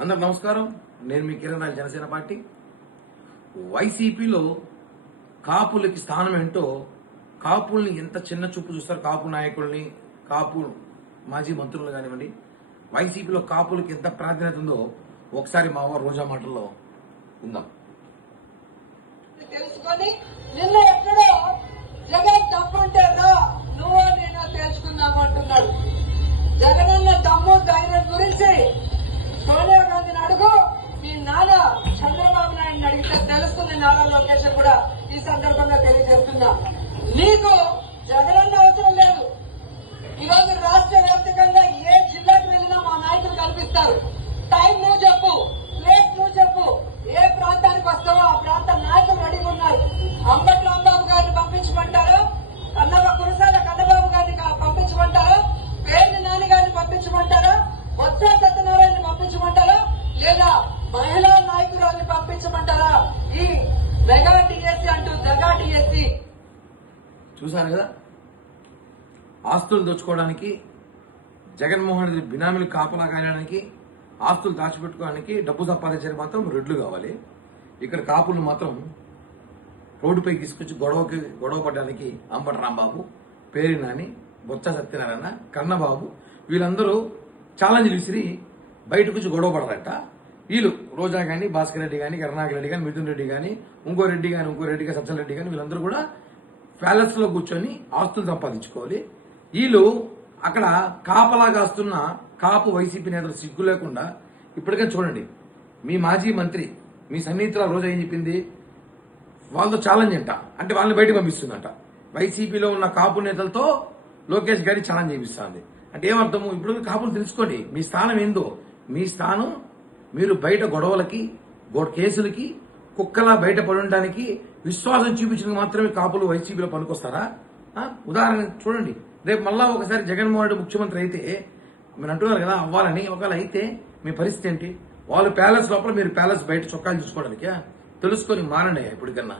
అందరు నమస్కారం. నేను మీ కిరణ్ రాజ్, జనసేన పార్టీ. వైసీపీలో కాపులకి స్థానం ఏంటో, కాపుల్ని ఎంత చిన్న చూపు చూస్తారు, కాపు నాయకుల్ని, కాపు మాజీ మంత్రులు కానివ్వండి, వైసీపీలో కాపులకి ఎంత ప్రాధాన్యత ఉందో ఒకసారి మా రోజా మాటల్లో ఉందాం. తెలుసుకొని నిన్న ఎక్కడో జగన్ తప్పుంటేదో నువ్వో నేను తెలుసుకుందాం అంటున్నాడు. జగనన్న దమ్ము ధైర్యం గురించి సోనియా గాంధీని అడుగు, మీ నాన్న చంద్రబాబు నాయుడిని అడిగితే తెలుస్తుంది. నారా లోకేష్ కూడా ఈ సందర్భంగా తెలియజేస్తున్నా, నీకు జగనన్న అవసరం లేదు. ఈరోజు రాష్ట్ర వ్యాప్తంగా ఏ జిల్లాకు వెళ్ళినా మా నాయకులు కల్పిస్తారు. టైం నువ్వు చెప్పు, ప్లేస్ నువ్వు చెప్పు, ఏ ప్రాంతానికి వస్తావో ఆ ప్రాంత నాయకులు రెడీగా ఉన్నారు. అంబటి రాంబాబు గారిని పంపించమంటారు, కురసాల కన్నబాబు గారిని పంపించమంటారు, పేర్ని నాని గారిని పంపించమంటారా, బొత్స సత్యనారాయణ పంపించమంటారా, లేదా మహిళా నాయకురాన్ని పంపించమంటారా? ఈ మెగా టీఎస్సీ అంటూ దగా టీఎస్సీ చూశారు కదా. ఆస్తులు దోచుకోవడానికి, జగన్మోహన్ రెడ్డి బినామీలు కాపలా కాయడానికి, ఆస్తులు దాచిపెట్టుకోవడానికి, డబ్బు సంపాదించడానికి మాత్రం రెడ్లు కావాలి. ఇక్కడ కాపులు మాత్రం రోడ్డుపై తీసుకొచ్చి గొడవ పడడానికి అంబటి రాంబాబు, పేరి నాని, బొత్స సత్యనారాయణ, కన్నబాబు వీళ్ళందరూ ఛాలెంజ్లు విసిరి బయటకు వచ్చి గొడవ పడరట. వీళ్ళు రోజా గాని, భాస్కర్ రెడ్డి గాని, కరుణాకర్ రెడ్డి గాని, మిథున్ రెడ్డి గాని, ఇంకో రెడ్డి గాని, సజ్జల రెడ్డి గాని వీళ్ళందరూ కూడా ప్యాలెస్ లో కూర్చొని ఆస్తులు సంపాదించుకోవాలి. వీళ్ళు అక్కడ కాపలా కాస్తున్న కాపు వైసీపీ నేతలు సిగ్గు లేకుండా ఇప్పటికే చూడండి. మీ మాజీ మంత్రి, మీ సన్నిహితుల రోజా ఏం చెప్పింది, వాళ్ళతో ఛాలెంజ్ అంట, అంటే వాళ్ళని బయటకు పంపిస్తుందంట. వైసీపీలో ఉన్న కాపు నేతలతో లోకేష్ గారి ఛాలెంజ్ చేపిస్తుంది. అంటే ఏమర్థము? ఇప్పుడు కాపులు తెలుసుకోండి, మీ స్థానం ఏందో. మీ స్థానం మీరు బయట గొడవలకి, కేసులకి, కుక్కలా బయట పడడానికి విశ్వాసం చూపించడానికి మాత్రమే కాపులు వైసీపీలో పనికొస్తారా? ఉదాహరణ చూడండి. రేపు మళ్ళా ఒకసారి జగన్మోహన్ రెడ్డి ముఖ్యమంత్రి అయితే, మీరు అంటున్నారు కదా అవ్వాలని, ఒకవేళ అయితే మీ పరిస్థితి ఏంటి? వాళ్ళు ప్యాలెస్ లోపల, మీరు ప్యాలెస్ బయట చొక్కాలు చూసుకోవడానికి తెలుసుకొని మారండి ఇప్పటికన్నా.